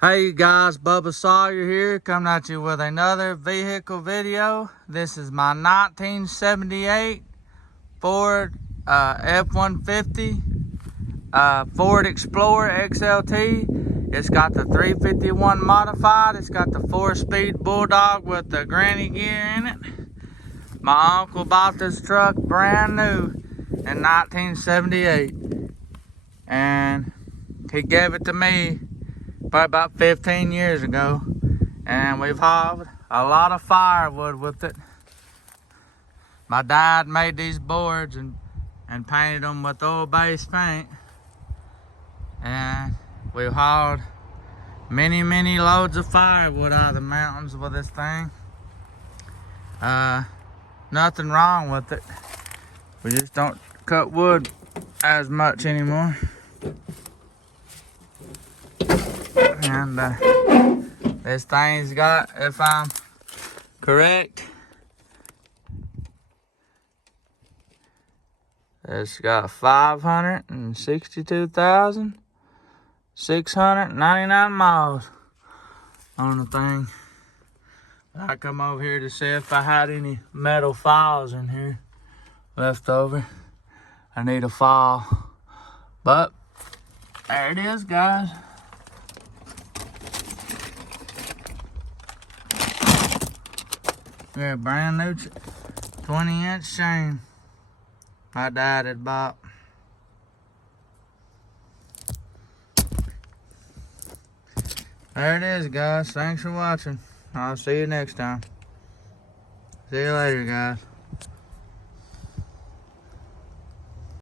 Hey guys, Bubba Sawyer here, coming at you with another vehicle video. This is my 1978 Ford F-150 Ford Explorer XLT. It's got the 351 modified. It's got the 4-speed Bulldog with the granny gear in it. My uncle bought this truck brand new in 1978, and he gave it to me probably about 15 years ago, and we've hauled a lot of firewood with it. My dad made these boards and painted them with oil-based paint, and we've hauled many loads of firewood out of the mountains with this thing. Nothing wrong with it. We just don't cut wood as much anymore. And this thing's got, if I'm correct, it's got 562,699 miles on the thing. I come over here to see if I had any metal files in here left over. I need a file, but there it is, guys. Yeah, brand new 20-inch chain my dad had bought. There it is, guys. Thanks for watching. I'll see you next time. See you later, guys.